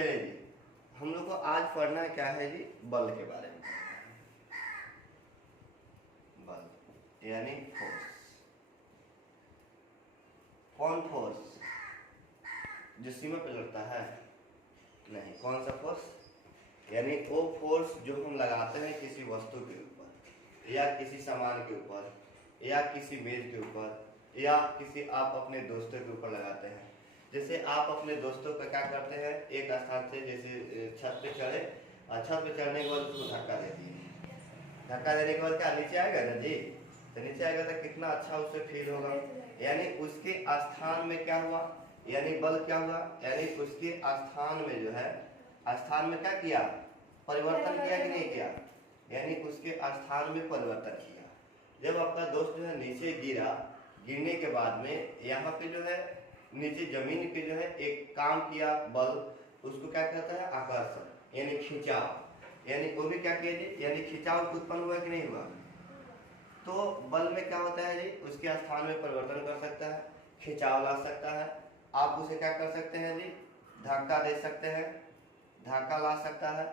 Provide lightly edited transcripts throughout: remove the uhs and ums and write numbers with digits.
चलिए जी, हम लोग को आज पढ़ना क्या है जी, बल के बारे में। बल यानी फोर्स। कौन फोर्स? जो सीमा पे लड़ता है? नहीं। कौन सा फोर्स? यानी वो फोर्स जो हम लगाते हैं किसी वस्तु के ऊपर या किसी सामान के ऊपर या किसी मेज के ऊपर या किसी आप अपने दोस्तों के ऊपर लगाते हैं। जैसे आप अपने दोस्तों का क्या करते हैं, एक स्थान से जैसे छत पे चढ़े और छत पे चढ़ने के बाद उसको धक्का दे दिए। धक्का देने के बाद क्या नीचे आएगा ना जी? तो नीचे आएगा तो कितना अच्छा उससे फील होगा। यानी उसके स्थान में क्या हुआ, यानी बल क्या हुआ, यानी उसके स्थान में जो है, स्थान में क्या किया, परिवर्तन किया कि नहीं किया, यानी उसके स्थान में परिवर्तन किया। जब आपका दोस्त जो है नीचे गिरा, गिरने के बाद में यहाँ पे जो है नीचे जमीन पे जो है एक काम किया बल, उसको क्या कहता है, आकर्षण यानी खिंचाव। यानी वो भी क्या किया जी, यानी खिंचाव उत्पन्न हुआ कि नहीं हुआ। तो बल में क्या होता है जी, उसके स्थान में परिवर्तन कर सकता है, खिंचाव ला सकता है। आप उसे क्या कर सकते हैं जी, धक्का दे सकते हैं, धक्का ला सकता है।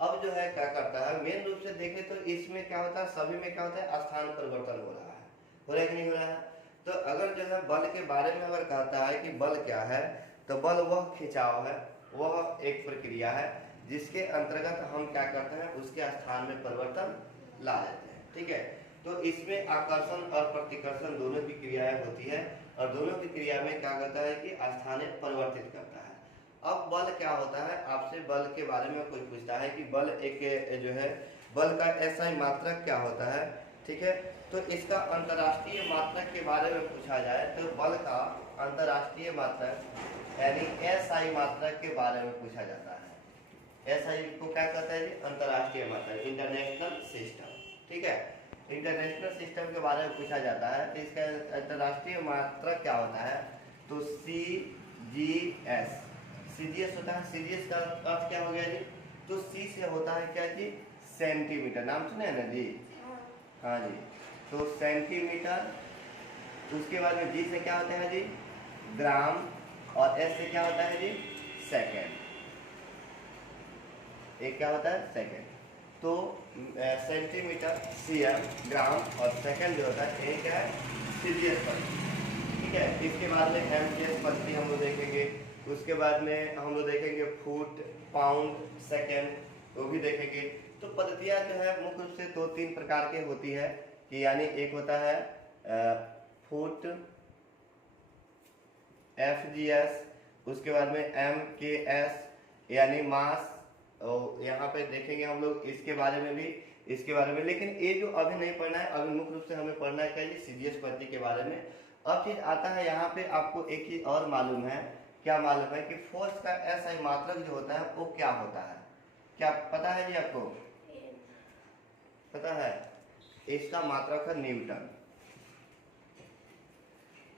अब जो है क्या करता है, मेन रूप से देखें तो इसमें क्या होता है, सभी में क्या होता है, स्थान परिवर्तन हो रहा है कि नहीं हो रहा है। तो अगर जो है बल के बारे में अगर कहता है कि बल क्या है, तो बल वह खिंचाव है, वह एक प्रक्रिया है जिसके अंतर्गत हम क्या करते हैं, उसके स्थान में परिवर्तन ला देते हैं। ठीक है। तो इसमें आकर्षण और प्रतिकर्षण दोनों की क्रियाएं होती है और दोनों की क्रिया में क्या करता है कि स्थान परिवर्तित करता है। अब बल क्या होता है, आपसे बल के बारे में कोई पूछता है कि बल एक जो है, बल का ऐसा ही मात्रक क्या होता है। ठीक है। तो इसका अंतर्राष्ट्रीय मात्रक के बारे में पूछा जाए तो बल का अंतर्राष्ट्रीय मात्रक यानी एसआई मात्रक के बारे में पूछा जाता है। एसआई को क्या कहता है, अंतर्राष्ट्रीय मात्रक, इंटरनेशनल सिस्टम। ठीक है। इंटरनेशनल सिस्टम के बारे में पूछा जाता है तो इसका अंतर्राष्ट्रीय मात्रक क्या होता है, तो CGS। CGS होता है। CGS का अर्थ क्या हो गया जी, तो C से होता है क्या जी, सेंटीमीटर। नाम सुने ना जी? हाँ जी। तो सेंटीमीटर। उसके बाद में G से क्या होता है जी, ग्राम। और S से क्या होता है जी, सेकेंड। एक क्या होता है, सेकेंड। तो सेंटीमीटर, CM, ग्राम और सेकेंड जो होता है एक है CGS पद्धति। ठीक है। इसके बाद में MGS पद्धति हम लोग देखेंगे। उसके बाद में हम लोग देखेंगे फुट, पाउंड, सेकेंड, वो भी देखेंगे। तो पद्धतियाँ जो है मुख्य रूप से 2-3 प्रकार के होती है कि यानी एक होता है फुट, FGS, उसके बाद में MKS यानी मास, और यहाँ पे देखेंगे हम लोग इसके बारे में भी, इसके बारे में। लेकिन ये जो अभी नहीं पढ़ना है, अभी मुख्य रूप से हमें पढ़ना है क्या जी, CGS पद्धति के बारे में। अब चीज आता है यहाँ पे, आपको एक चीज और मालूम है, क्या मालूम है कि फोर्स का एसआई मात्रक जो होता है वो क्या होता है, क्या पता है जी आपको? पता है? इसका मात्रक है न्यूटन।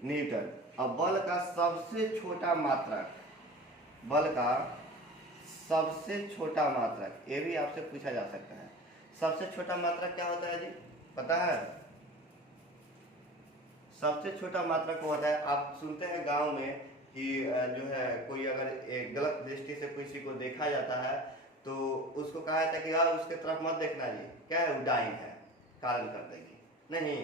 न्यूटन। अब बल का सबसे छोटा मात्रक, बल का सबसे छोटा मात्रक, ये भी आपसे पूछा जा सकता है। सबसे छोटा मात्रक क्या होता है जी, पता है? सबसे छोटा मात्रक होता है, आप सुनते हैं गांव में कि जो है कोई अगर एक गलत दृष्टि से किसी को देखा जाता है तो उसको कहा जाता है कि यार उसके तरफ मत देखना जी, क्या है वो डाइन है, कारण कर देगी। नहीं,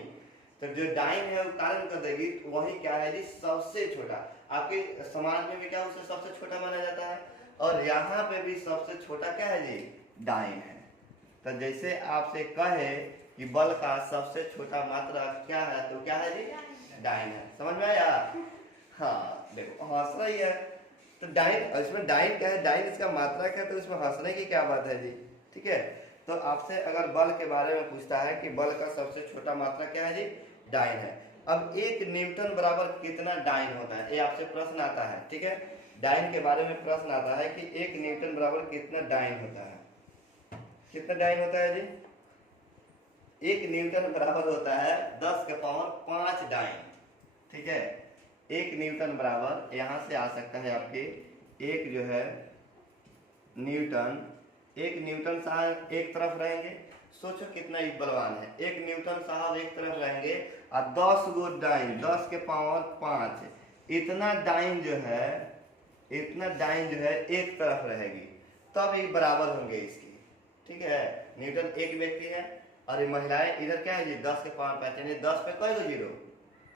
तो जो डाइन है वो कारण कर देगी, तो वही क्या है जी, सबसे छोटा। आपके समाज में भी क्या उसे सबसे छोटा माना जाता है, और यहाँ पे भी सबसे छोटा क्या है जी, डाइन है। तो जैसे आपसे कहे कि बल का सबसे छोटा मात्रा क्या है, तो क्या है जी, डाइन है। समझ में आया? हाँ देखो हंस रही है, तो डाइन, इसमें डाइन क्या है, डाइन इसका मात्रक है, तो इसमें हंसने की क्या बात है जी। ठीक है। तो आपसे अगर बल के बारे में पूछता है कि बल का सबसे छोटा मात्रा क्या है जी, डाइन है। अब 1 न्यूटन बराबर कितना डाइन होता है, ये आपसे प्रश्न आता है। ठीक है। डाइन के बारे में प्रश्न आता है कि 1 न्यूटन बराबर कितना डाइन होता है। कितना डाइन होता है जी, 1 न्यूटन बराबर होता है 10 के पावर 5 डाइन। ठीक है। 1 न्यूटन बराबर यहां से आ सकता है आपके, एक जो है न्यूटन, 1 न्यूटन साहब एक तरफ रहेंगे, सोचो कितना ही बलवान है, 1 न्यूटन साहब एक तरफ रहेंगे और 10 गो डाइन, 10 के पावर 5, इतना डाइन जो है, इतना डाइन जो है एक तरफ रहेगी, तब ये बराबर होंगे इसकी। ठीक है, न्यूटन एक व्यक्ति है और ये महिलाएं इधर क्या है जी 10 के 5 पैंच, यानी 10 पे कई गो जीरो,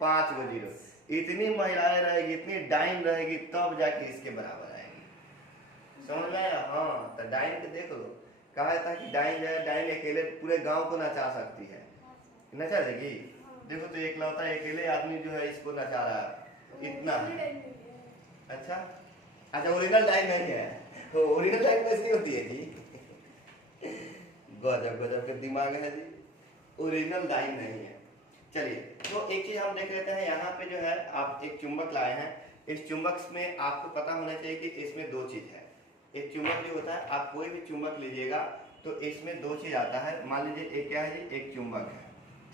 5 गो जीरो। इतनी महिलाएं रहेगी, इतनी डाइन रहेगी, तब जाके इसके बराबर आएगी। समझ में आया? हाँ, तो डाइन के देख लो, कहा था कि डाइन जो है, डाइन अकेले पूरे गांव को नचा सकती है, नचा देगी। देखो तो एकलौता अकेले आदमी जो है इसको नचा रहा है, इतना है। अच्छा अच्छा, ओरिजिनल डाइन नहीं है, तो ओरिजिनल डाइन कैसी होती है जी? गजब गजब के दिमाग है जी, ओरिजिनल डाइन नहीं है। चलिए, तो एक चीज हम देख लेते हैं। यहाँ पे जो है आप एक चुंबक लाए हैं, इस चुंबक में आपको पता होना चाहिए कि इसमें दो चीज है। एक चुंबक जो होता है, आप कोई भी चुंबक लीजिएगा तो इसमें दो चीज आता है। मान लीजिए एक क्या है जी, एक चुंबक है,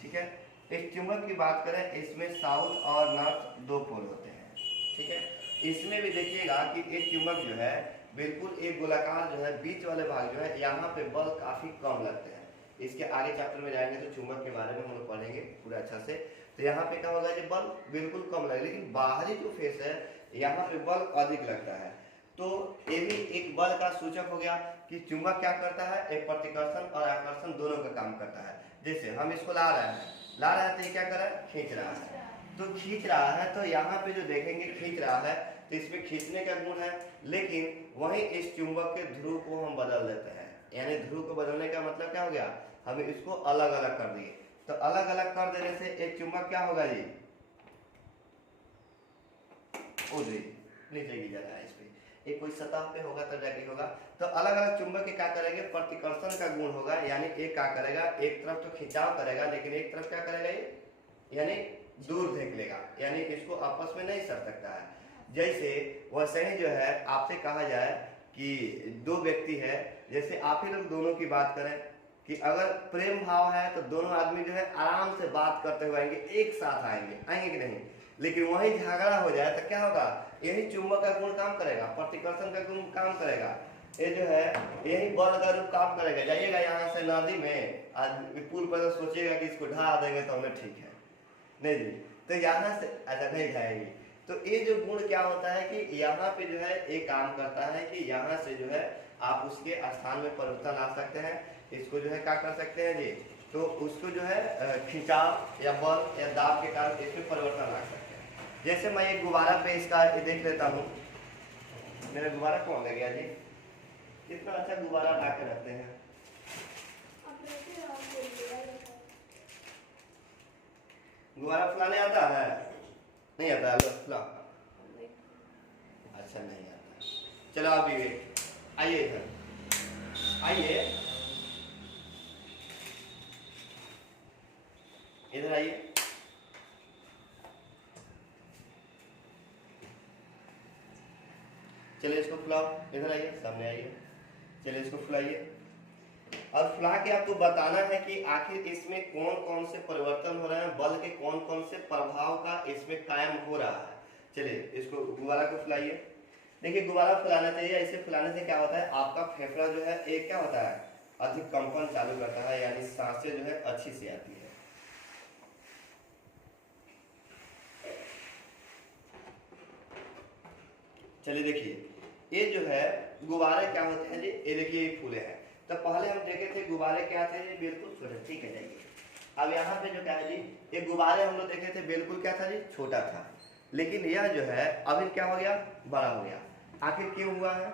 ठीक है। इस चुंबक की बात करें, इसमें साउथ और नॉर्थ दो पोल होते हैं, ठीक है। इसमें भी देखिएगा कि एक चुंबक जो है बिल्कुल एक गोलाकार जो है, बीच वाले भाग जो है यहाँ पे बल काफी कम लगते हैं। इसके आगे चैप्टर में जाएंगे तो चुंबक के बारे में हम लोग पढ़ेंगे पूरा अच्छा से। तो यहाँ पे क्या होगा कि बल बिल्कुल कम लगेगा, लेकिन बाहरी जो फेस है यहाँ पे बल अधिक लगता है। तो ये भी एक बल का सूचक हो गया कि चुंबक क्या करता है, एक प्रतिकर्षण और आकर्षण दोनों का काम करता है। जैसे हम इसको ला रहे हैं तो ये क्या कर रहा है, खींच रहा है। तो खींच रहा है, तो यहाँ पे जो देखेंगे खींच रहा है, तो इसमें खींचने का गुण है। लेकिन वहीं इस चुंबक के ध्रुव को हम बदल देते हैं, यानी ध्रुव को बदलने का मतलब क्या हो गया, हम इसको अलग अलग कर दिए। तो अलग अलग कर देने से एक चुंबक क्या होगा जी, नीचे गिर जाएगा। इस पे एक कोई सतह पे होगा तब जाके होगा। तो अलग अलग चुंबक के क्या करेंगे, प्रतिकर्षण का गुण होगा, यानी एक क्या करेगा, एक तरफ तो खिंचाव करेगा, लेकिन एक तरफ क्या करेगा ये, यानी दूर फेंक लेगा, यानी इसको आपस में नहीं सर सकता है। जैसे वैसे ही जो है आपसे कहा जाए कि दो व्यक्ति है, जैसे आप ही लोग दोनों की बात करें कि अगर प्रेम भाव है तो दोनों आदमी जो है आराम से बात करते हुए आएंगे, एक साथ आएंगे कि नहीं। लेकिन वही झगड़ा हो जाए तो क्या होगा, यही चुंबक का गुण काम करेगा, प्रतिकर्षण का गुण काम करेगा, ये जो है यही बल का रूप काम करेगा। जाइएगा यहाँ से नदी में, आज पुल पर तो सोचिएगा कि इसको ढा देंगे तो हमें ठीक है, नहीं जी। तो यहाँ से अच्छा नहीं जाएगी। तो ये जो गुण क्या होता है कि यहाँ पे जो है एक काम करता है कि यहाँ से जो है आप उसके स्थान में परिवर्तन ला सकते हैं। इसको जो है क्या कर सकते हैं जी, तो उसको जो है खिंचाव या बल या दाब के कारण इसमें परिवर्तन ला सकते हैं। जैसे मैं एक गुब्बारा पे इसका देख लेता हूँ, मेरा गुब्बारा कौन ले गया जी, कितना अच्छा गुब्बारा ला के रखते हैं। गुब्बारा फुलाने आता है, नहीं आता है, लो फुला। अच्छा नहीं आता, चलो आप भी आइए इधर, आइए इधर आइए। चलिए इसको फुलाओ, इधर आइए, सामने आइए। चलिए इसको फुलाइए और फुला के आपको बताना है कि आखिर इसमें कौन कौन से परिवर्तन हो रहे हैं, बल के कौन कौन से प्रभाव का इसमें कायम हो रहा है। चलिए इसको गुब्बारा को फुलाइए। देखिए गुब्बारा फुलाना चाहिए, ऐसे फुलाने से क्या होता है, आपका फेफड़ा जो है एक क्या होता है, अधिक कंपन चालू करता है, यानी सांसें जो है अच्छी से आती है। चलिए देखिए, ये जो है गुब्बारे क्या होते हैं जी, ये देखिए ये फूले हैं। तो पहले हम देखे थे गुब्बारे क्या थे, बिल्कुल छोटे, ठीक है जाइए। अब यहाँ पे जो क्या है जी, ये गुब्बारे हम लोग देखे थे बिल्कुल क्या था जी, छोटा था। लेकिन यह जो है अभी क्या हो गया, बड़ा हो गया। आखिर क्यों हुआ है,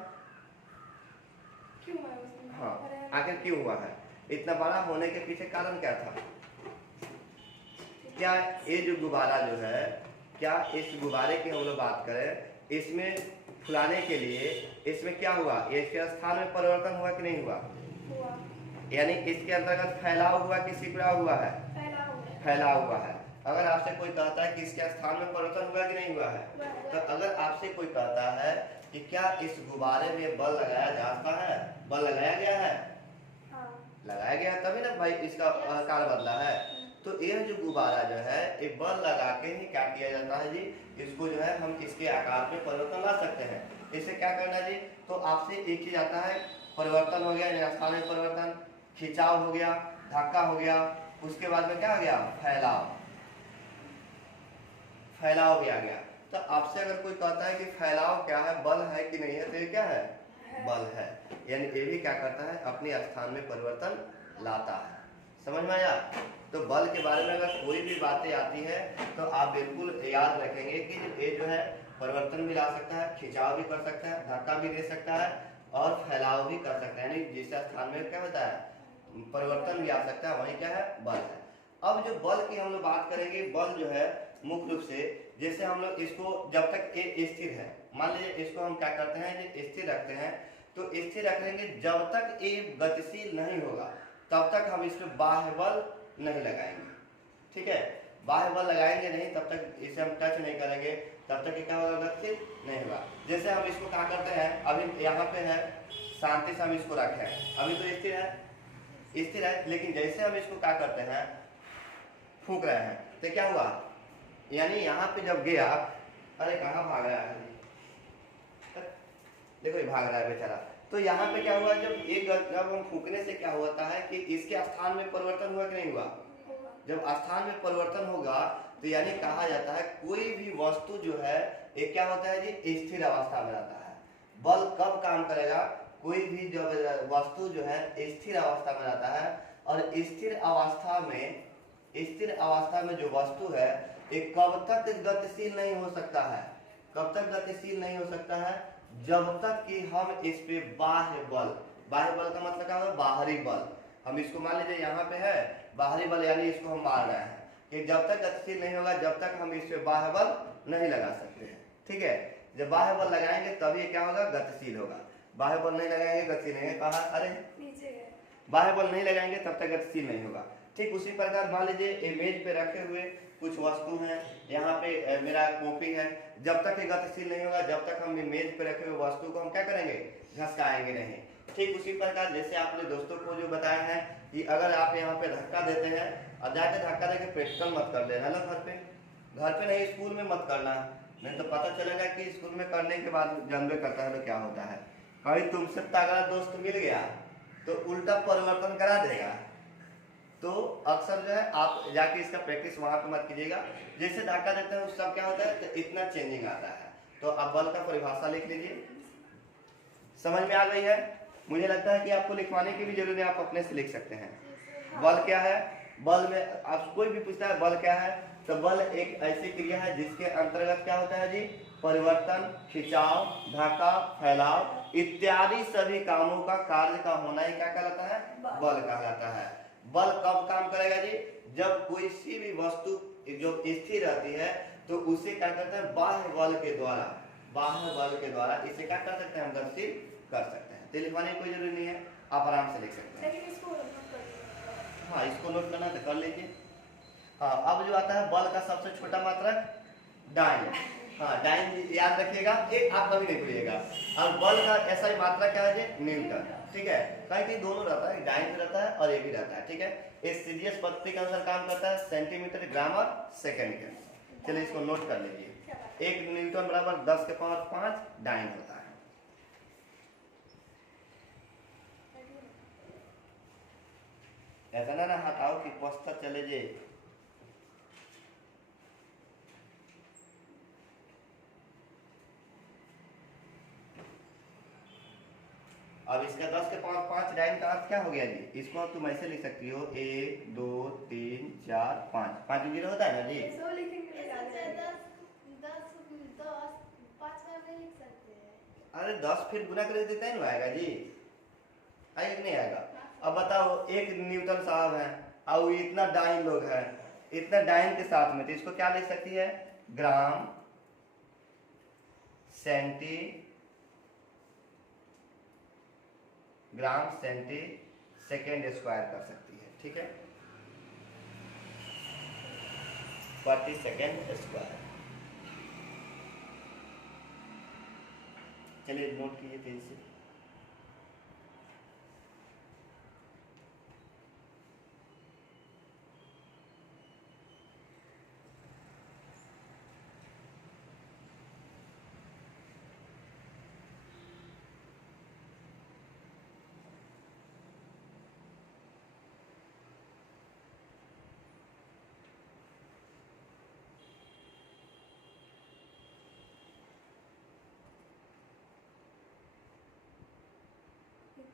हाँ आखिर क्यों हुआ है, इतना बड़ा होने के पीछे कारण क्या था। क्या ये जो गुब्बारा जो है, क्या इस गुब्बारे की हम लोग बात करें, इसमें फुलाने के लिए इसमें क्या हुआ, इसके स्थान में परिवर्तन हुआ कि नहीं हुआ, यानी इसके अंतर्गत फैलाव हुआ कि सिकुड़ा हुआ है, फैलाव हुआ है। अगर आपसे कोई कहता है कि इसके स्थान में परिवर्तन हुआ कि नहीं हुआ है, तो अगर आपसे कोई कहता है कि क्या इस गुब्बारे में बल लगाया जाता है, बल लगाया गया है, लगाया गया तभी ना भाई इसका आकार बदला है। तो यह जो गुब्बारा जो है ये बल लगा के ही क्या किया जाता है जी, इसको जो है हम इसके आकार में परिवर्तन ला सकते हैं। इसे क्या करना है जी, तो आपसे एक चीज आता है, परिवर्तन हो गया, स्थान में परिवर्तन, खिंचाव हो गया, धक्का हो गया, उसके बाद में क्या आ गया, फैलाव, फैलाव भी आ गया। तो आपसे अगर कोई कहता है कि फैलाव क्या है, बल है कि नहीं है, तो ये क्या है, बल है। यानी ये भी क्या करता है, अपने स्थान में परिवर्तन लाता है। समझ में आया? तो बल के बारे में अगर कोई भी बातें आती है तो आप बिल्कुल याद रखेंगे कि ये जो है परिवर्तन भी ला सकता है, खिंचाव भी कर सकता है, धक्का भी दे सकता है और फैलाव भी कर सकता है। यानी जिस स्थान में क्या होता है परिवर्तन भी आ सकता है, वही क्या है, बल है। अब जो बल की हम लोग बात करेंगे, बल जो है मुख्य रूप से, जैसे हम लोग इसको जब तक ये स्थिर है, मान लीजिए इसको हम क्या करते हैं, ये स्थिर रखते हैं, तो स्थिर रखेंगे जब तक ये गतिशील नहीं होगा तब तक हम इस पर बाह्य बल नहीं लगाएंगे। ठीक है, बाह्य बल लगाएंगे नहीं तब तक इसे हम टच नहीं करेंगे, तब तक ये क्या होगा, गतिशील नहीं होगा। जैसे हम इसको क्या करते हैं, अभी यहाँ पे है, शांति से हम इसको रखे हैं, अभी तो स्थिर है, स्थिर है, लेकिन जैसे हम इसको क्या करते हैं, फूंक रहे हैं, तो क्या हुआ, यानी यहाँ पे जब गया, अरे कहाँ भाग रहा है, देखो ये भाग रहा है बेचारा। तो यहाँ पे क्या हुआ, जब हम फूकने से क्या होता है कि इसके स्थान में परिवर्तन हुआ कि नहीं हुआ। जब स्थान में परिवर्तन होगा तो यानी कहा जाता है कोई भी वस्तु जो है ये क्या होता है जी, स्थिर अवस्था में रहता है। बल कब काम करेगा, कोई भी जो वस्तु जो है स्थिर अवस्था में रहता है, और स्थिर अवस्था में जो वस्तु है ये कब तक गतिशील नहीं हो सकता है, कब तक गतिशील नहीं हो सकता है, जब तक कि हम इस पे बाह्य बल का मतलब क्या है, बाहरी बल, हम इसको मान लीजिए यहाँ पे है बाहरी बल, यानी इसको हम मार रहे हैं, कि जब तक गतिशील नहीं होगा जब तक हम इस पे बाह्य बल नहीं लगा सकते हैं। ठीक है, जब बाह्य बल लगाएंगे तभी क्या होगा, गतिशील होगा। बाह्य बल नहीं लगाएंगे गतिशील नहीं, कहा अरे बाह्य बल नहीं लगाएंगे तब तक गतिशील नहीं होगा। ठीक उसी प्रकार मान लीजिए इमेज पे रखे हुए कुछ वस्तु हैं, यहाँ पे मेरा कॉपी है, जब तक ये गतिशील नहीं होगा जब तक हम इमेज पे रखे हुए वस्तु को हम क्या करेंगे, घसकाएंगे नहीं। ठीक उसी प्रकार जैसे आपने दोस्तों को जो बताया है कि अगर आप यहाँ पे धक्का देते हैं और जाके धक्का देके प्रैक्टिकल मत कर लेना ना, घर पे नहीं, स्कूल में मत करना, नहीं तो पता चलेगा कि स्कूल में करने के बाद जानबे करता है तो क्या होता है, कहीं तुमसे तगड़ा दोस्त मिल गया तो उल्टा परिवर्तन करा देगा। तो अक्सर जो है आप जाके इसका प्रैक्टिस वहां पे मत कीजिएगा, जैसे धक्का देते हैं उसका क्या होता है, तो इतना चेंजिंग आता है। तो आप बल का परिभाषा लिख लीजिए, समझ में आ गई है। मुझे लगता है कि आपको लिखवाने की भी जरूरत है, आप अपने से लिख सकते हैं। बल क्या है, बल में आप कोई भी पूछता है बल क्या है, तो बल एक ऐसी क्रिया है जिसके अंतर्गत क्या होता है जी, परिवर्तन, खिंचाव, धक्का, फैलाव इत्यादि सभी कामों का कार्य का होना ही क्या कहलाता है, बल कहलाता है। बल कब काम करेगा जी, जब कोई सी भी वस्तु जो स्थिर रहती है तो उसे क्या करते हैं, बाह्य बल के द्वारा इसे क्या कर सकते हैं, हम गतिशील कर सकते हैं। तो लिखवाने की कोई जरूरी नहीं है, आप आराम से लिख सकते हैं। हाँ, इसको नोट करना तो कर लीजिए। हाँ, अब जो आता है बल का सबसे छोटा मात्रक डाइन। हाँ, डाइन याद रखिएगा, एक आप कभी नहीं भूलिएगा। और बल का ऐसा ही मात्रा क्या है जी, न्यूटन। ठीक है, कहीं कहीं दोनों रहता है, डाइन भी रहता है और ये भी रहता है। ठीक है, इस सीजीएस पद्धति के अनुसार काम करता है, सेंटीमीटर, ग्राम और सेकंड के अनुसार। चलिए इसको नोट कर लीजिए, 1 न्यूटन बराबर 10 के पावर 5 डाइन होता है। ऐसा ना हटाओ कि पस्ता चले जे। अब इसका 10 के पावर 5 डाइन का अर्थ क्या हो गया जी, इसको तुम ऐसे लिख सकती हो 1 2 3 4 5, 5 जीरो होता है ना जी। अरे 10 फिर गुना कर देते हैं ना, आएगा जी, आएगा कि नहीं आएगा। अब बताओ, एक न्यूटन साहब है और इतना डाइन लोग हैं, इतना डाइन के साथ में तो इसको क्या लिख सकती है, ग्राम, सेंटी, सेकेंड स्क्वायर कर सकती है। ठीक है, प्रति सेकेंड स्क्वायर। चलिए नोट कीजिए तेजी से।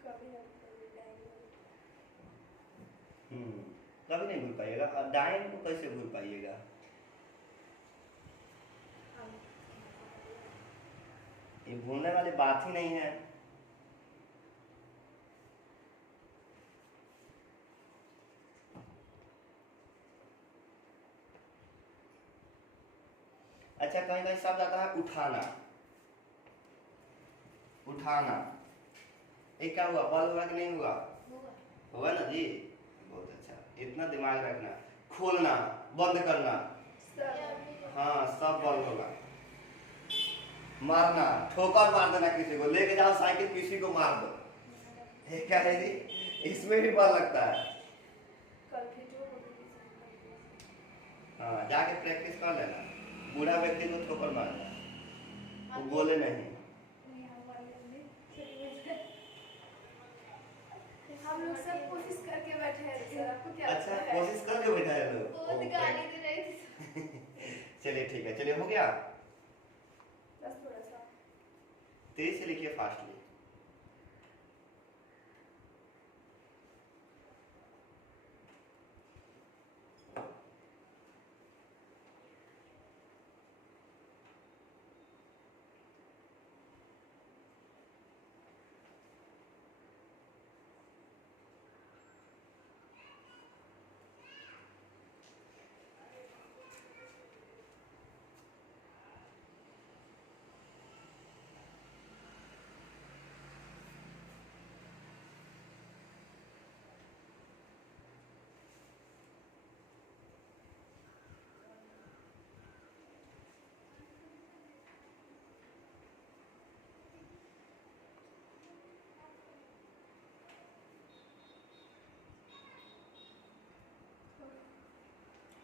कभी नहीं भूल पाइएगा। और डाइन को कैसे भूल पाइएगा? ये भूलने वाली बात ही नहीं है। अच्छा, कहीं कहीं शब्द आता है उठाना। उठाना, ये क्या हुआ? बल हुआ कि नहीं हुआ? हुआ ना जी, बहुत अच्छा, इतना दिमाग रखना। खोलना, बंद करना, हाँ सब बल होगा। मारना, ठोकर मार देना, किसी को लेके जाओ साइकिल, किसी को मार दो, ये क्या है जी? इसमें भी बल लगता है। हाँ, जाके प्रैक्टिस कर लेना। बूढ़ा व्यक्ति को ठोकर मारना, वो बोले नहीं। हम लोग सब कोशिश करके बैठे हैं सर, आपको क्या अच्छा, लगता है? कोशिश करके बैठा है लोग। बहुत गाली दे रही थी। चलिए ठीक है, चलिए हो गया। बस थोड़ा सा तेज से लिखिए, फास्टली।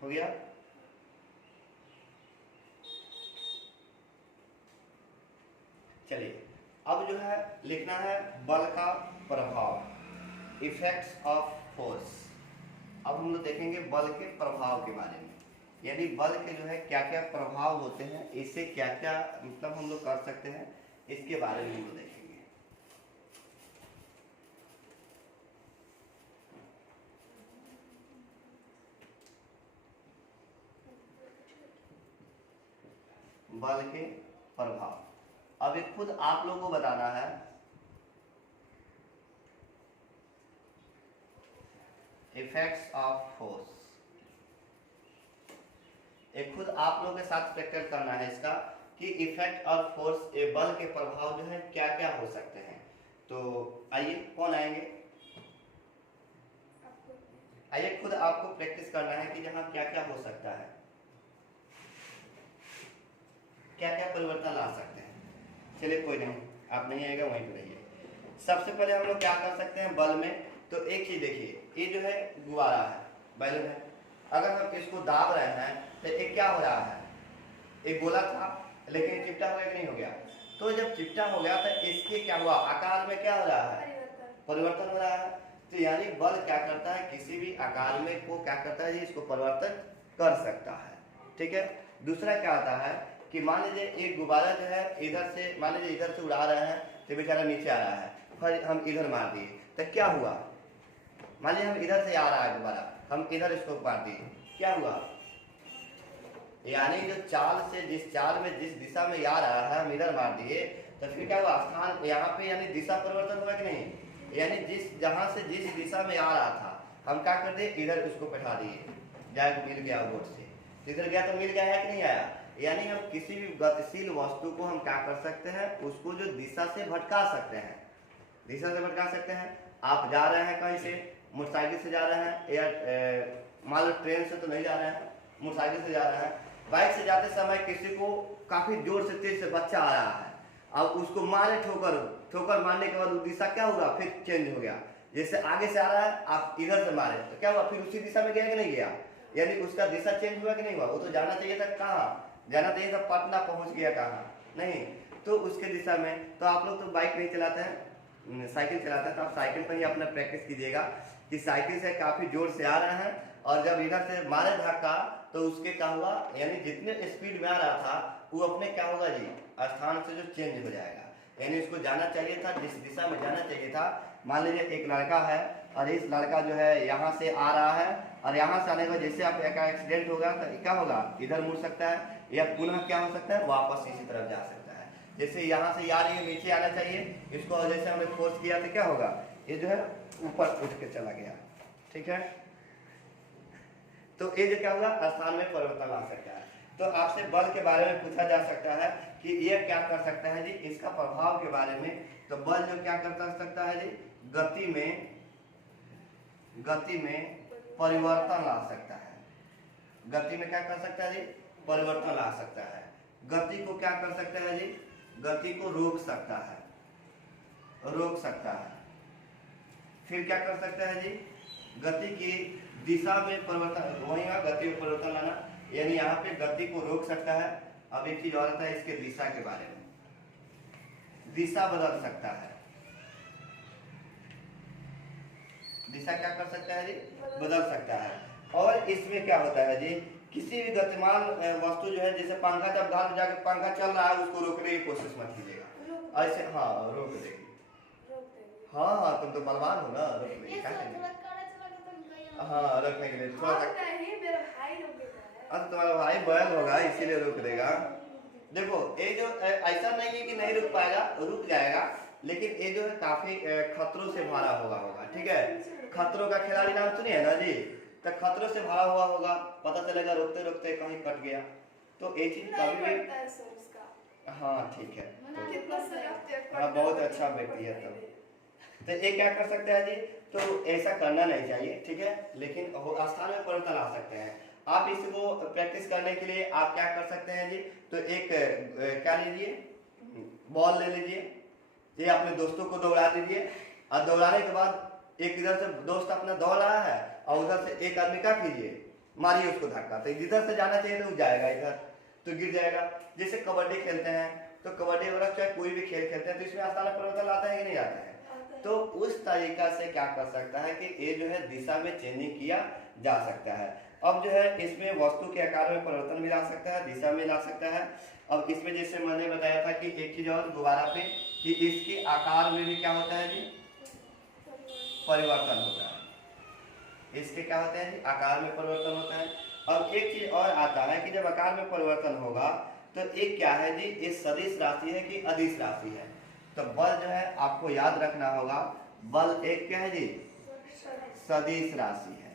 हो गया। चलिए, अब जो है लिखना है बल का प्रभाव, इफेक्ट्स ऑफ फोर्स। अब हम लोग देखेंगे बल के प्रभाव के बारे में, यानी बल के जो है क्या क्या प्रभाव होते हैं, इससे क्या क्या मतलब हम लोग कर सकते हैं, इसके बारे में हम लोग देखेंगे। बल के प्रभाव, अब एक खुद आप लोगों को बताना है। इफेक्ट्स ऑफ फोर्स, एक खुद आप लोगों के साथ प्रैक्टिस करना है इसका कि इफेक्ट ऑफ फोर्स, ए बल के प्रभाव जो है क्या क्या हो सकते हैं। तो आइए, कौन आएंगे? आइए, खुद आपको प्रैक्टिस करना है कि जहां क्या क्या हो सकता है, क्या क्या परिवर्तन ला सकते हैं। चलिए कोई नहीं, आप नहीं आएगा वहीं पर रहिए। सबसे पहले हम लोग क्या कर सकते हैं बल में, तो एक चीज देखिए, ये जो है गुब्बारा है, बैलून है, अगर हम इसको दाब रहे हैं तो एक क्या हो रहा है, एक गोला था लेकिन चिपटा हो गया कि नहीं हो गया? तो जब चिपटा हो गया तो इसके क्या हुआ, आकार में क्या हो रहा है, परिवर्तन हो रहा है। तो यानी बल क्या करता है, किसी भी आकार में को क्या करता है, इसको परिवर्तन कर सकता है। ठीक है। दूसरा क्या आता है कि मान लीजिए एक गुब्बारा जो है इधर से, मान लीजिए इधर से उड़ा रहे हैं तो बेचारा नीचे आ रहा है, फिर हम इधर मार दिए तो क्या हुआ, मान लीजिए हम इधर से आ रहा है गुब्बारा, हम इधर इसको मार दिए, क्या हुआ, यानी जो चाल से, जिस चाल में जिस दिशा में आ रहा है हम इधर मार दिए, तो फिर क्या हुआ, स्थान यहाँ पे यानी दिशा परिवर्तन हुआ कि नहीं, यानी जिस जहां से जिस दिशा में आ रहा था हम क्या कर दिए, इधर उसको बैठा दिए, जाके मिल गया बोर्ड से, इधर गया तो मिल गया है कि नहीं आया। यानी हम किसी भी गतिशील वस्तु को हम क्या कर सकते हैं, उसको जो दिशा से भटका सकते हैं, दिशा से भटका सकते हैं। आप जा रहे हैं कहीं से, मोटरसाइकिल से जा रहे हैं, या मान लो ट्रेन से तो नहीं जा रहे हैं, मोटरसाइकिल से जा रहे हैं, बाइक से जाते समय किसी को काफी जोर से तेज से बच्चा आ रहा है, अब उसको मारे ठोकर, ठोकर मारने के बाद दिशा क्या होगा, फिर चेंज हो गया, जैसे आगे से आ रहा है आप इधर से मारे तो क्या हुआ, फिर उसी दिशा में गया कि नहीं गया, यानी उसका दिशा चेंज हुआ कि नहीं हुआ। वो तो जाना चाहिए था कहाँ, जाना चाहिए था पटना, पहुंच गया कहाँ, नहीं तो उसके दिशा में। तो आप लोग तो बाइक नहीं चलाते हैं, साइकिल चलाते हैं, तो आप साइकिल पर ही अपना प्रैक्टिस कीजिएगा कि साइकिल से काफी जोर से आ रहे हैं और जब इधर से मारे धक्का तो उसके क्या हुआ, यानी जितने स्पीड में आ रहा था वो अपने क्या होगा जी, स्थान से जो चेंज हो जाएगा, यानी उसको जाना चाहिए था जिस दिशा में जाना चाहिए था मान लीजिए एक लड़का है और इस लड़का जो है यहाँ से आ रहा है और यहाँ से आने के बाद जैसे आप का एक्सीडेंट होगा तो क्या होगा, इधर मुड़ सकता है या पुनः क्या हो सकता है, वापस इसी तरफ जा सकता है। जैसे यहाँ से आ रही है नीचे आना चाहिए, इसको जैसे हमने फोर्स किया तो क्या होगा, ये जो है ऊपर उठ के चला गया। ठीक है, तो ये जो क्या होगा, स्थान में परिवर्तन आ सकता है। तो आपसे बल के बारे में पूछा जा सकता है कि ये क्या कर सकता है जी, इसका प्रभाव के बारे में। तो बल जो क्या कर सकता है जी, गति में परिवर्तन ला सकता है। गति में क्या कर सकता है जी, परिवर्तन ला सकता है। गति को क्या कर सकता है जी, गति को रोक सकता है, रोक सकता है। फिर क्या कर सकता है जी, गति की दिशा में परिवर्तन, वही गति में परिवर्तन लाना, यानी यहाँ पे गति को रोक सकता है। अब एक चीज और आता है इसके दिशा के बारे में, दिशा बदल सकता है। दिशा क्या कर सकता है जी, बदल सकता है। और इसमें क्या होता है जी, किसी भी गतिमान वस्तु जो है, जैसे पंखा, जब घर में जाकर पंखा चल रहा है उसको रोकने की कोशिश मत कीजिएगा, ऐसे हाँ रोक देगी। हाँ तुम तो बलवान हो ना, रोक देगी। हाँ रखने के लिए थोड़ा सा, तुम्हारा भाई बैल होगा इसीलिए रोक देगा। देखो ये जो ऐसा नहीं है कि नहीं रुक पाएगा, रुक जाएगा, लेकिन ये जो है काफी खतरों से भरा हुआ होगा। ठीक है, खतरों का खिलाड़ी नाम सुनिए ना जी, तो खतरों से भरा हुआ होगा, पता चलेगा रोकते रोकते कहीं कट गया, तो ये चीज कभी भी। हाँ ठीक है, हाँ बहुत अच्छा व्यक्ति है। तो ये क्या कर सकते हैं जी, तो ऐसा करना नहीं चाहिए। ठीक है, लेकिन स्थान में परिवर्तन आ सकते हैं। आप इसको प्रैक्टिस करने के लिए आप क्या कर सकते हैं जी, तो एक क्या लीजिए, बॉल ले लीजिए, ये अपने दोस्तों को दौड़ा दीजिए, और दौड़ाने के बाद एक इधर से दोस्त अपना दौड़ रहा है और उधर से एक आदमी क्या कीजिए, मारिए उसको धक्का, तो जिधर से जाना चाहिए तो जाएगा, इधर तो गिर जाएगा। जैसे कबड्डी खेलते हैं, तो कबड्डी वगैरह चाहे कोई भी खेल खेलते हैं, तो इसमें स्थान परिवर्तन आता है कि नहीं आता है। तो उस तरीका से क्या कर सकता है कि ये जो है दिशा में चेंजिंग किया जा सकता है। अब जो है इसमें वस्तु के आकार में परिवर्तन भी ला सकता है, दिशा में ला सकता है। अब इसमें जैसे मैंने बताया था कि एक चीज और दोबारा पे, कि इसके आकार में भी क्या होता है जी, परिवर्तन होता है। इसके क्या होते हैं जी, आकार में परिवर्तन होता है। अब एक चीज और आता है कि जब आकार में परिवर्तन होगा तो एक क्या है जी, ये सदिश राशि है कि अदिश राशि है। तो बल जो है आपको याद रखना होगा, बल एक क्या है जी, सदिश राशि है,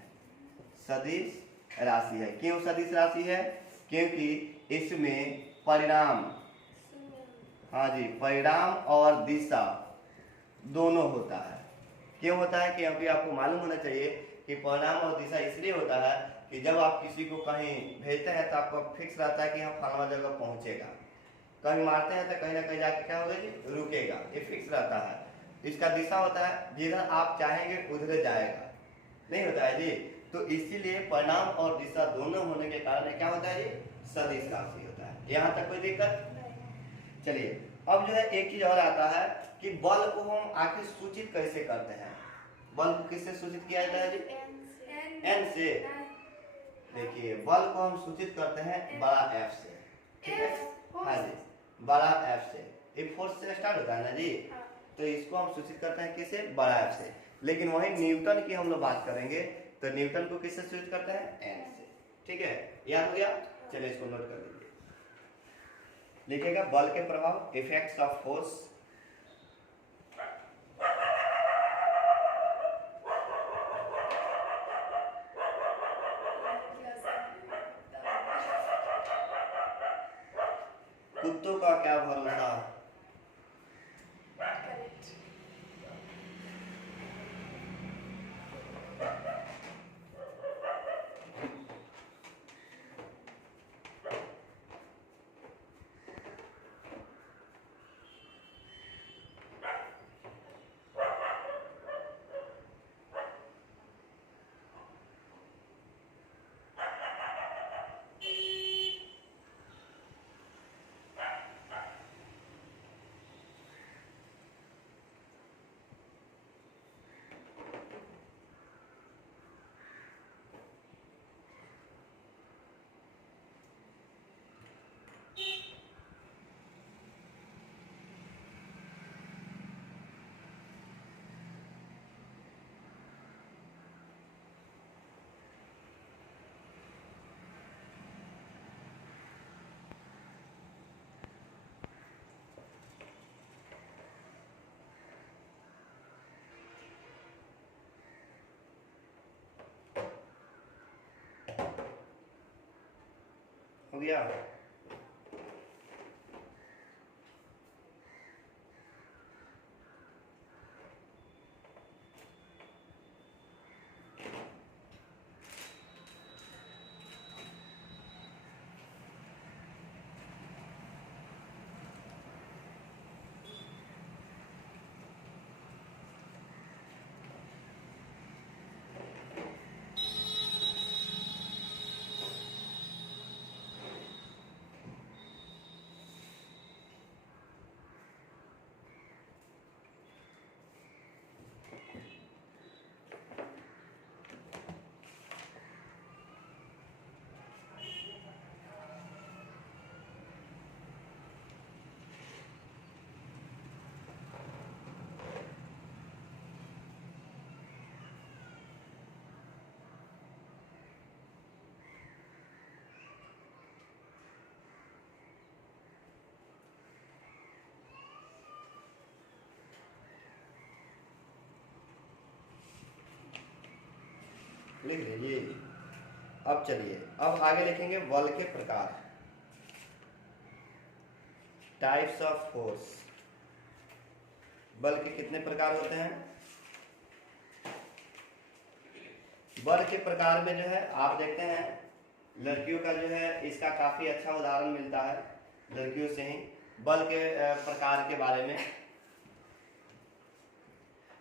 सदिश राशि है। क्यों सदिश राशि है, क्योंकि इसमें परिणाम, हाँ जी, परिणाम और दिशा दोनों होता है। क्यों होता है, क्योंकि आपको मालूम होना चाहिए कि परिणाम और दिशा इसलिए होता है कि जब आप किसी को कहीं भेजते हैं तो आपको फिक्स रहता है कि हम फलाना जगह पहुंचेगा, कहीं मारते हैं तो कहीं ना कहीं जाके क्या होगा जी, रुकेगा, ये फिक्स रहता है। इसका दिशा होता है जिधर आप चाहेंगे उधर जाएगा, नहीं होता है जी। तो इसीलिए परिणाम और दिशा दोनों होने के कारण क्या होता है जी, सदिश राशि होता है। यहाँ तक कोई दिक्कत? चलिए अब जो है एक चीज और आता है कि बल को हम आखिर सूचित कैसे करते हैं। बल को किससे सूचित किया जाता है जी, एन से। देखिए बल को हम सूचित करते हैं बड़ा एफ से। ठीक है, हाँ जी, बड़ा एफ से। ये फोर्स से स्टार्ट होता है ना जी, तो इसको हम सूचित करते हैं किससे, बड़ा एफ से। लेकिन वही न्यूटन की हम लोग बात करेंगे तो न्यूटन को किससे सूचित करते हैं, एन से। ठीक है, याद हो गया? चलिए इसको नोट कर लीजिए, लिखिएगा बल के प्रभाव, इफेक्ट्स ऑफ फोर्स। कुत्तों का क्या भरोसा, हो गया। लिख लीजिए। अब चलिए, अब आगे लिखेंगे बल के प्रकार, टाइप्स ऑफ फोर्स। बल के कितने प्रकार होते हैं? बल के प्रकार में जो है आप देखते हैं, लड़कियों का जो है इसका काफी अच्छा उदाहरण मिलता है लड़कियों से ही। बल के प्रकार के बारे में,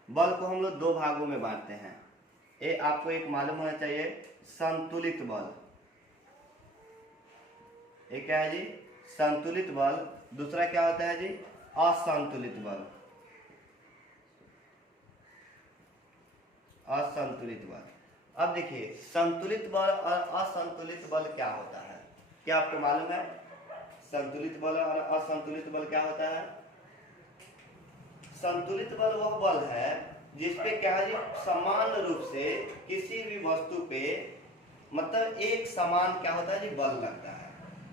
बल को हम लोग दो भागों में बांटते हैं। ये आपको एक मालूम होना चाहिए, संतुलित बल। एक क्या है जी? संतुलित बल। दूसरा क्या होता है जी? असंतुलित बल। असंतुलित बल। अब देखिए, संतुलित बल और असंतुलित बल क्या होता है? क्या आपको मालूम है? संतुलित बल और असंतुलित बल क्या होता है? संतुलित बल वह बल है जिसपे क्या है जी, समान रूप से किसी भी वस्तु पे मतलब एक समान क्या होता है जी, बल लगता है।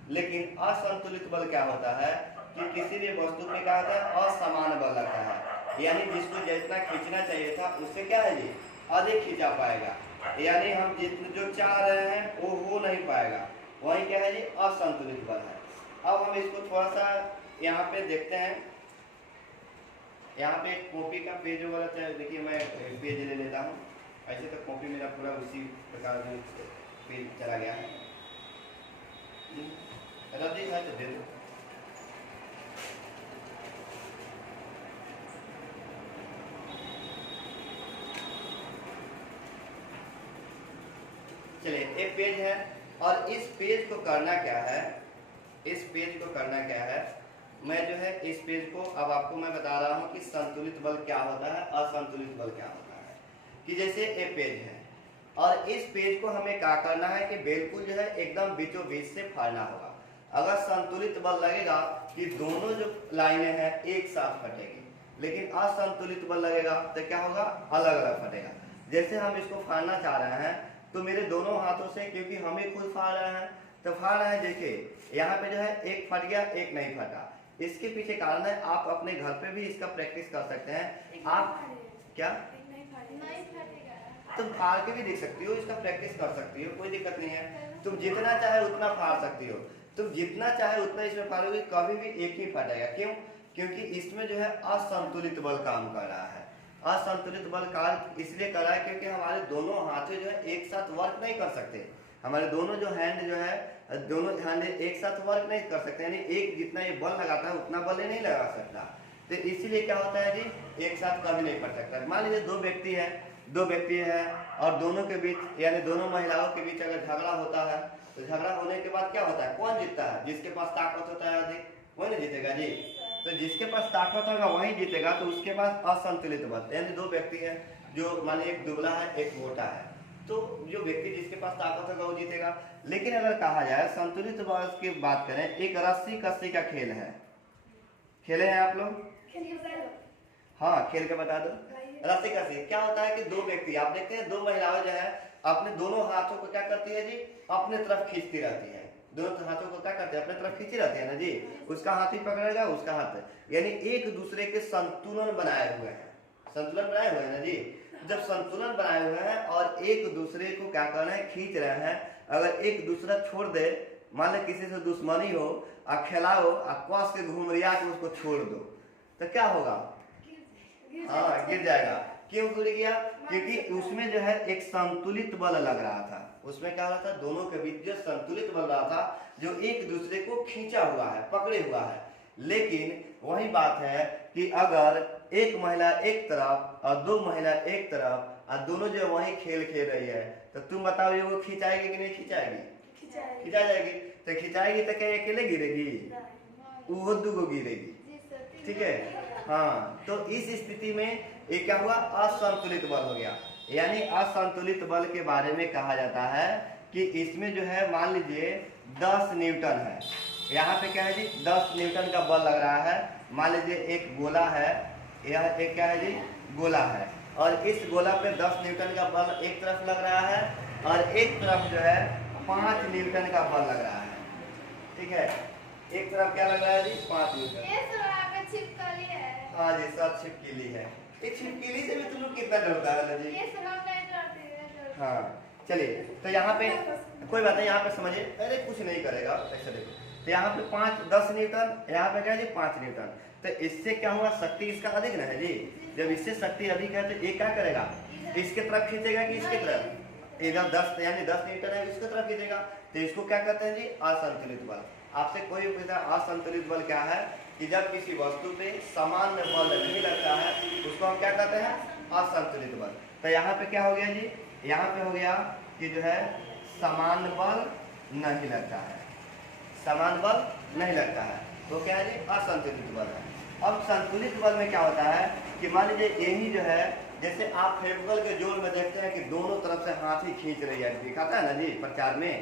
लेकिन असंतुलित बल क्या होता है कि किसी भी वस्तु पे क्या होता है, असमान बल लगता है। यानी जिसको जितना खींचना चाहिए था उससे क्या है जी, अधिक खींचा पाएगा। यानी हम जितने जो चाह रहे हैं वो हो नहीं पाएगा, वही क्या है जी, असंतुलित बल है। अब हम इसको थोड़ा सा यहाँ पे देखते हैं। यहाँ पे कॉपी का पेज वाला चाहिए, देखिए मैं पेज ले लेता हूँ। ऐसे तो कॉपी मेरा पूरा उसी प्रकार में पेज चला गया है। रद्दी है तो दे दो। चलिए, एक पेज है और इस पेज को करना क्या है, इस पेज को करना क्या है, मैं जो है इस पेज को अब आपको मैं बता रहा हूँ कि संतुलित बल क्या होता है, असंतुलित बल क्या होता है। कि जैसे ये पेज है और इस पेज को हमें क्या करना है कि बिल्कुल जो है एकदम बीचों बीच से फाड़ना होगा। अगर संतुलित बल लगेगा कि दोनों जो लाइनें हैं एक साथ फटेगी, लेकिन असंतुलित बल लगेगा तो क्या होगा, अलग अलग फटेगा। जैसे हम इसको फाड़ना चाह रहे हैं तो मेरे दोनों हाथों से, क्योंकि हम ही खुद फाड़ रहे हैं तो फाड़ रहे हैं। देखिए यहाँ पे जो है एक फट गया, एक नहीं फटा। इसके पीछे कारण है, आप अपने घर पे भी इसका प्रैक्टिस कर सकते हैं। आप क्या तुम फाड़ के भी देख सकती हो, इसका प्रैक्टिस कर सकती हो, कोई दिक्कत नहीं है। तुम जितना चाहे उतना फाड़ सकती हो, तुम जितना चाहे उतना इसमें फाड़ोगे, कभी भी एक ही फटेगा। क्यों? क्योंकि इसमें जो है असंतुलित बल काम कर रहा है। असंतुलित बल कार्य इसलिए कर रहा है क्योंकि हमारे दोनों हाथों जो है एक साथ वर्क नहीं कर सकते। हमारे दोनों जो हैंड जो है, दोनों हैंड एक साथ वर्क नहीं कर सकते। यानी एक जितना ये बल लगाता है उतना बल ये नहीं लगा सकता। तो इसीलिए क्या होता है जी, एक साथ कभी नहीं फट सकता। मान लीजिए दो व्यक्ति है और दोनों के बीच, यानी दोनों महिलाओं के बीच अगर झगड़ा होता है तो झगड़ा होने के बाद क्या होता है, कौन जीतता है? जिसके पास ताकत होता है अधिक, वही ना जीतेगा जी। तो जिसके पास ताकत होगा वही जीतेगा। तो उसके पास असंतुलित बल, यानी दो व्यक्ति है जो मान एक दुबला है एक मोटा है, तो जो व्यक्ति जिसके पास ताकत होगा वो जीतेगा। लेकिन अगर कहा जाए संतुलित बल की बात करें, एक रस्सी कस्सी का खेल है, खेले हैं आप लोग? हाँ, खेल के बता दो। रस्सी कस्सी क्या होता है कि दो व्यक्ति, आप देखते हैं दो महिलाएं जो है अपने दोनों हाथों को क्या करती है जी, अपने तरफ खींचती रहती है। दोनों हाथों को क्या करते हैं, अपने तरफ खींची रहती है ना जी। उसका हाथ ही पकड़ेगा, उसका हाथ, यानी एक दूसरे के संतुलन बनाए हुए हैं, संतुलन बनाए हुए हैं ना जी। जब संतुलन बनाए हुए हैं और एक दूसरे को क्या कर रहे हैं, खींच रहे हैं, अगर एक दूसरा छोड़ दे मान लो किसी से दुश्मनी हो और खिलाओ और कस के घुमरिया के उसको छोड़ दो तो क्या होगा? हाँ, गिर जाएगा। क्यों गिर गया? क्योंकि उसमें जो है एक संतुलित बल लग रहा था। उसमें क्या हो रहा था? दोनों के बीच जो संतुलित बल रहा था, जो एक दूसरे को खींचा हुआ है, पकड़े हुआ है। लेकिन वही बात है कि अगर एक महिला एक तरफ और दो महिला एक तरफ और दोनों जो वही खेल खेल रही है, तो तुम बताओ ये वो खिंचाएगी कि नहीं खिंचाएगी? खिंचा जाएगी। तो खिंचाएगी तो क्या अकेले गिरेगी? वो दो गिरेगी। ठीक है। हाँ, तो इस स्थिति में ये क्या हुआ? असंतुलित बल हो गया। यानी असंतुलित बल के बारे में कहा जाता है कि इसमें जो है मान लीजिए 10 न्यूटन है, यहाँ पे क्या है जी? 10 न्यूटन का बल लग रहा है। मान लीजिए एक गोला है, यह एक क्या है जी? गोला है, और इस गोला पे 10 न्यूटन का बल एक तरफ लग रहा है और एक तरफ जो है 5 न्यूटन का बल लग रहा है। ठीक है, एक तरफ क्या लग रहा है जी? 5 न्यूटन। छिपकली है। हाँ जी, सब छिपकली है। एक छिपकली से भी तुम लोग कितना डरता है ना जी? ये सब हम नहीं डरते। हाँ, चलिए तो यहाँ पे कोई बात नहीं, यहाँ पे समझिए। अरे कुछ नहीं करेगा, ऐसे देखो। तो यहाँ पे 10 न्यूटन, यहाँ पे क्या है जी? 5 न्यूटन। तो इससे क्या हुआ? शक्ति इसका अधिक ना है जी। जब इससे शक्ति अधिक है तो ये क्या करेगा? इसके तरफ खींचेगा कि इसके तरफ? इधर 10 यानी 10 न्यूटन है, इसके तरफ खींचेगा। तो इसको क्या कहते हैं जी? असंतुलित बल। आपसे कोई पूछता है असंतुलित बल क्या है, कि जब किसी वस्तु पे समान बल नहीं लगता है उसको हम क्या कहते हैं? असंतुलित बल। तो यहाँ पे क्या हो गया जी? यहाँ पे हो गया कि जो है समान बल नहीं लगता है, समान बल नहीं लगता है, तो क्या है जी? असंतुलित बल है। अब संतुलित बल में क्या होता है कि मान लीजिए यही जो है, जैसे आप फेविकॉल के जोड़ में देखते हैं कि दोनों तरफ से हाथ ही खींच रही है, दिखाता है ना जी प्रचार में,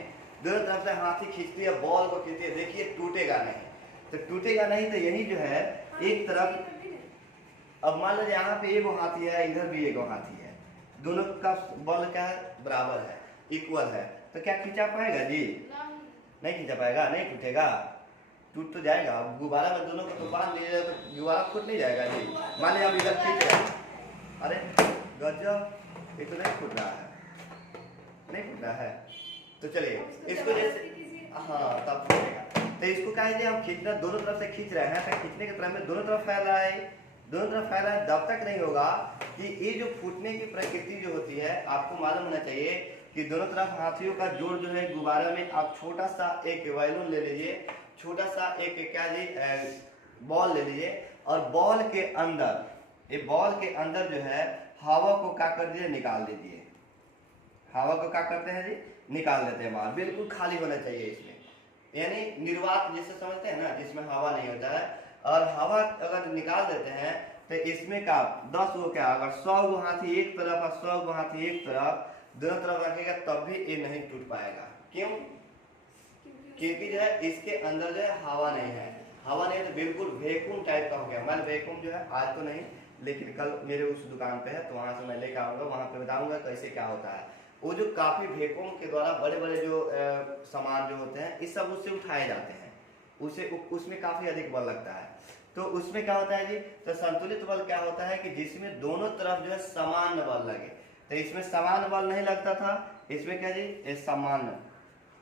दोनों तरफ से हाथ ही खींचती है, बॉल को खींचती है, देखिए टूटेगा नहीं। तो टूटेगा नहीं, तो यही जो है एक तरफ, अब मान लीजिए यहाँ पे एगो हाथी है, इधर भी एगो हाथी है, दोनों का बल क्या है? बराबर है, इक्वल है। तो क्या खींचा पाएगा जी? नहीं खींचा पाएगा, नहीं टूटेगा, टूट तो जाएगा। अब गुब्बारा में दोनों को तो बांध दीजिएगा तो गुब्बारा फूट नहीं जाएगा जी। मान लीजिए हम इधर खींच रहे हैं, अरे गजब, ये तो नहीं फूट रहा है, नहीं फूट रहा है। तो चलिए इसको जैसे, हाँ तब फूटेगा। तो इसको क्या है, हम खींचना दोनों तरफ से खींच रहे हैं, तो खींचने के क्रम में दोनों तरफ फैल रहा है, दोनों तरफ फैल रहा है। जब तक नहीं होगा कि ये जो फूटने की प्रकृति जो होती है, आपको मालूम होना चाहिए कि दोनों तरफ हाथियों का जोड़ जो है गुब्बारा में, आप छोटा सा एक बैलून ले लीजिए, छोटा सा एक क्या जी बॉल ले लीजिए, और बॉल के अंदर, ये बॉल के अंदर जो है हवा को क्या कर दीजिए? निकाल दीजिए। हवा को क्या करते हैं जी? निकाल देते हैं बाहर, बिल्कुल खाली होना चाहिए इसमें, यानी निर्वात जिसे समझते हैं ना, जिसमें हवा नहीं होता है। और हवा अगर निकाल देते हैं तो इसमें का 10 गो क्या, अगर 100 गो हाथी एक तरफ और 100 गो हाथी एक तरफ, दोनों तरफ रखेगा तब भी ये नहीं टूट पाएगा। क्यों? क्योंकि जो है इसके अंदर जो है हवा नहीं है, हवा नहीं है तो बिल्कुल वैक्यूम टाइप का हो गया। मैं वैक्यूम जो है आज तो नहीं, लेकिन कल मेरे उस दुकान पे है तो वहां से मैं लेकर आऊंगा, वहां पे बताऊंगा कैसे क्या होता है। वो जो काफी वैक्यूम के द्वारा बड़े बड़े जो सामान जो होते हैं इस सब उससे उठाए जाते हैं, उसमें काफी अधिक बल लगता है। तो उसमें क्या होता है जी? तो संतुलित बल क्या होता है कि जिसमें दोनों तरफ जो है समान बल लगे। तो इसमें समान बल नहीं लगता था, इसमें क्या जी? ये समान,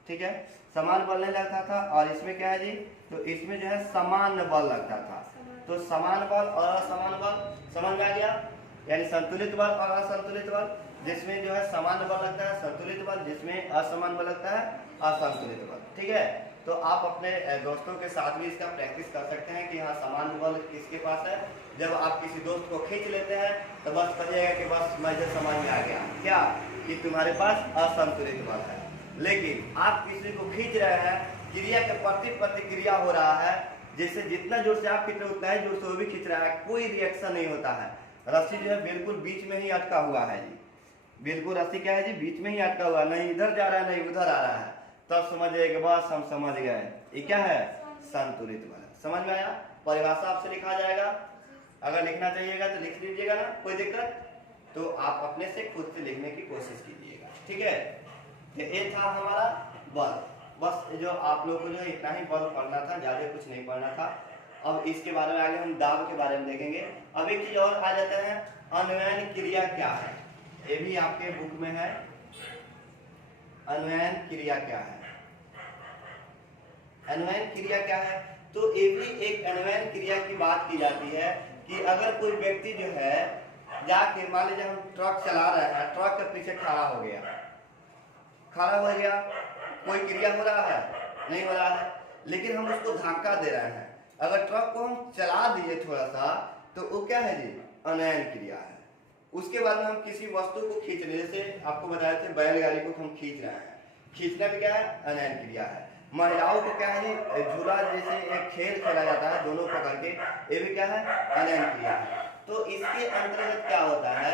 ठीक है, समान बल नहीं लगता था। और इसमें क्या है जी? तो इसमें जो है समान बल लगता था। तो समान बल और असमान बल समझ में आ गया, यानी संतुलित बल और असंतुलित बल। जिसमें जो है समान बल लगता है संतुलित बल, जिसमें असमान बल लगता है असंतुलित बल। ठीक है, तो आप अपने दोस्तों के साथ भी इसका प्रैक्टिस कर सकते हैं कि हाँ समान बल किसके पास है। जब आप किसी दोस्त को खींच लेते हैं तो बस कहिएगा कि बस मुझे समझ में आ गया क्या, कि तुम्हारे पास असंतुलित बल है। लेकिन आप किसी को खींच रहे हैं, क्रिया के प्रति प्रतिक्रिया हो रहा है, जैसे जितना जोर से आप खींच रहे उतना ही जोर से वो भी खींच रहा है, कोई रिएक्शन नहीं होता है। रस्सी जो है बिल्कुल बीच में ही अटका हुआ है जी, बिल्कुल रस्सी क्या है जी? बीच में ही अटका हुआ, नहीं इधर जा रहा है नहीं उधर आ रहा है। तब समझिए कि बस हम समझ गए ये क्या है? संतुलित बल। समझ में आया? परिभाषा आपसे लिखा जाएगा, अगर लिखना चाहिएगा तो लिख लीजिएगा ना, कोई दिक्कत तो आप अपने से खुद से लिखने की कोशिश कीजिएगा। ठीक है, ये था हमारा बल। बस जो आप लोगों को जो इतना ही बल पढ़ना था, ज्यादा कुछ नहीं पढ़ना था। अब इसके बारे में आगे हम दाब के बारे में देखेंगे। अब एक चीज और आ जाता है, अन्वयन क्रिया क्या है? ये भी आपके बुक में है, अन्वयन क्रिया क्या है? अन्वयन क्रिया क्या है? तो ये भी एक अन्वयन क्रिया की बात की जाती है कि अगर कोई व्यक्ति जो है जाके मान लीजिए हम ट्रक चला रहे हैं, ट्रक के पीछे खड़ा हो गया, कोई क्रिया हो रहा है? नहीं हो रहा है, लेकिन हम उसको धक्का दे रहे हैं। अगर ट्रक को हम चला दिए थोड़ा सा तो वो क्या है जी? अन्वयन क्रिया है। उसके बाद में हम किसी वस्तु को खींच रहे, जैसे आपको बताए थे बैलगाड़ी को हम खींच रहे हैं, खींचना भी क्या है? अन्वयन क्रिया है। महिलाओं को क्या है जी? झूला जैसे एक खेल खेला जाता है दोनों पकड़ के, ये भी क्या है? अन्वयन क्रिया है। तो इसके अंतर्गत क्या होता है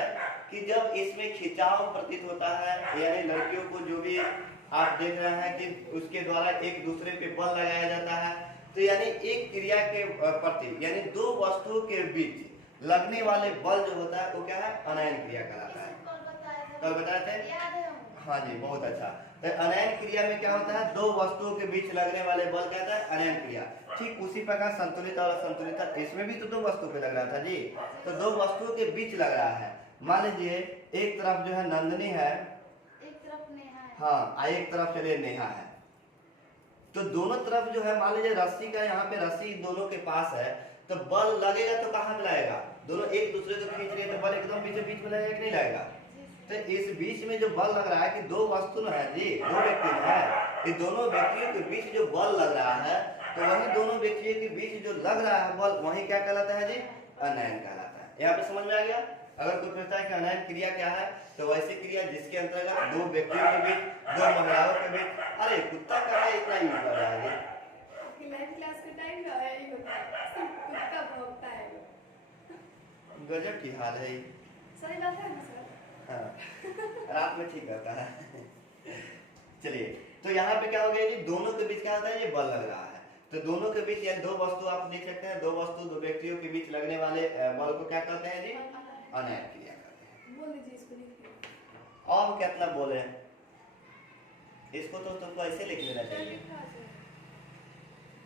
कि जब इसमें खिंचाव प्रतीत होता है, यानी लड़कियों को जो भी आप देख रहे हैं कि उसके द्वारा एक दूसरे पे बल लगाया जाता है, तो यानी एक क्रिया के प्रति यानी दो वस्तुओं के बीच लगने वाले बल जो होता है वो क्या है? अन्वयन क्रिया कहलाता है। कल बताए थे? हाँ जी, बहुत अच्छा। तो अन्वयन क्रिया में क्या होता है? दो वस्तुओं के बीच लगने वाले बल कहता है अन्वयन क्रिया। ठीक उसी प्रकार संतुलित और असंतुलित, इसमें भी तो दो वस्तु पे लग रहा था जी। तो दो वस्तुओं के बीच लग रहा है। मान लीजिए एक तरफ जो है नंदनी है, एक तरफ नेहा है। हाँ, एक तरफ चलिए नेहा है। तो दोनों तरफ जो है मान लीजिए रस्सी का, यहाँ पे रस्सी दोनों के पास है, तो बल लगेगा तो कहाँ पे लगेगा? दोनों एक दूसरे को खींच रहे हैं तो बल एकदम बीच में लगेगा कि नहीं लगेगा? तो इस बीच में जो बल लग रहा है कि दो वस्तु न है जी, दो व्यक्ति है, ये दोनों व्यक्तियों के बीच जो बल लग रहा है, तो वही दोनों व्यक्तियों के बीच जो लग रहा है बल, वही क्या कहलाता है जी? अन्वयन कहलाता है। यहाँ पे समझ में आ गया? अगर कोई पूछता है कि अन्वयन क्रिया क्या है, तो वैसी क्रिया जिसके अंतर्गत दो व्यक्तियों के बीच, दो महिलाओं के बीच, अरे कुत्ता का है इतना ही निकल रहा है। 11th क्लास के टाइम में यही होता है, सिर्फ कुत्ता भौंकता है। गजब की हाल है। सही बात है ना सर? हाँ, रात में ठीक रहता है। चलिए, तो यहाँ पे क्या हो गया जी? दोनों के बीच क्या होता है? ये बल लग रहा है। तो दोनों के बीच यानी दो वस्तु आप देख सकते हैं, दो वस्तु दो व्यक्तियों के बीच लगने वाले बल को क्या कहते हैं जी? अन्वयन क्रिया कहते हैं। बोल दीजिए इसको लिख के। और कितना बोले इसको? तो तुमको ऐसे लिख लेना चाहिए।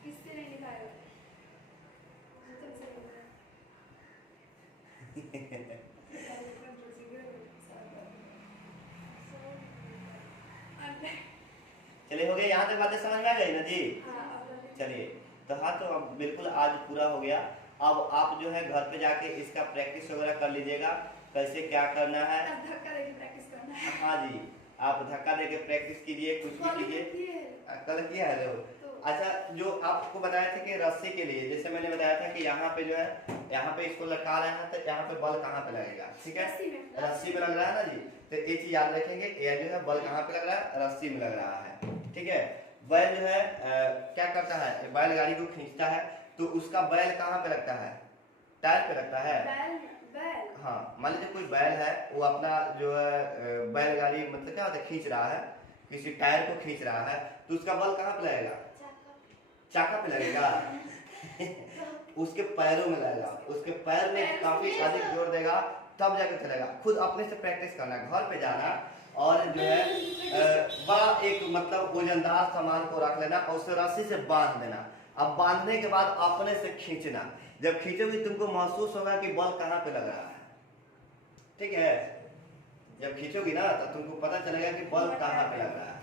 किससे नहीं लिखाएगा? चलिए, हो गया? यहाँ तक बातें समझ में आ गई ना जी? हाँ, चलिए, तो हाँ, तो अब बिल्कुल आज पूरा हो गया। अब आप जो है घर पे जाके इसका प्रैक्टिस वगैरह कर लीजिएगा, कैसे क्या करना है। धक्का देके प्रैक्टिस करना है। हाँ जी, आप धक्का देके प्रैक्टिस कीजिए, कुछ भी कीजिए। कल किया है लोग? अच्छा, जो आपको बताया था कि रस्सी के लिए, जैसे मैंने बताया था कि यहाँ पे जो है, यहाँ पे इसको लटका रहे हैं, तो यहाँ पे बल कहाँ पे लगेगा? ठीक है, रस्सी पे लग रहा है ना जी। तो ये चीज याद रखेंगे, ये जो है बल कहाँ पे लग रहा है? रस्सी में लग रहा है। ठीक है, बैल जो है क्या करता है? बैलगाड़ी को खींचता है, तो उसका बैल कहाँ पे लगता है? टायर पे लगता है। बैल। हाँ, मान लीजिए कोई बैल है, वो अपना जो है बैलगाड़ी मतलब क्या होता है, खींच रहा है, किसी टायर को खींच रहा है, तो उसका बल कहाँ पे लगेगा? चाका पे लगेगा। उसके पैरों में लगेगा, उसके पैर में काफी अधिक जोर देगा, तब जाकर चलेगा। खुद अपने से प्रैक्टिस करना, घर पे जाना और जो है बड़ा एक मतलब वजनदार सामान को रख लेना और उसे रस्सी से बांध देना। अब बांधने के बाद अपने से खींचना, जब खींचोगे तुमको महसूस होगा कि बल कहाँ पे लग रहा है। ठीक है, जब खींचोगी ना तो तुमको पता चलेगा कि बल कहाँ पे लग रहा है।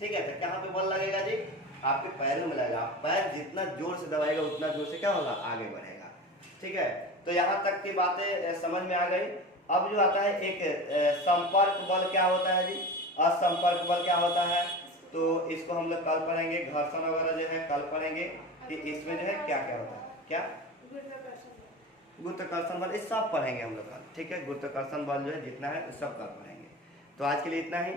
ठीक है, तो कहाँ पे बल लगेगा जी? आपके पैरों में लगेगा। पैर जितना जोर से दबाएगा उतना जोर से क्या होगा? आगे बढ़ेगा। ठीक है, तो यहाँ तक की बातें समझ में आ गई। अब जो आता है एक संपर्क बल क्या होता है जी? असंपर्क बल क्या होता है? तो इसको हम लोग कल पढ़ेंगे, घर्षण वगैरह जो है कल पढ़ेंगे कि इसमें जो है क्या क्या होता है। क्या? गुरुत्वाकर्षण बल, इस सब पढ़ेंगे हम लोग कल। ठीक है, गुरुत्वाकर्षण बल जो है जितना है सब कल पढ़ेंगे। तो आज के लिए इतना ही।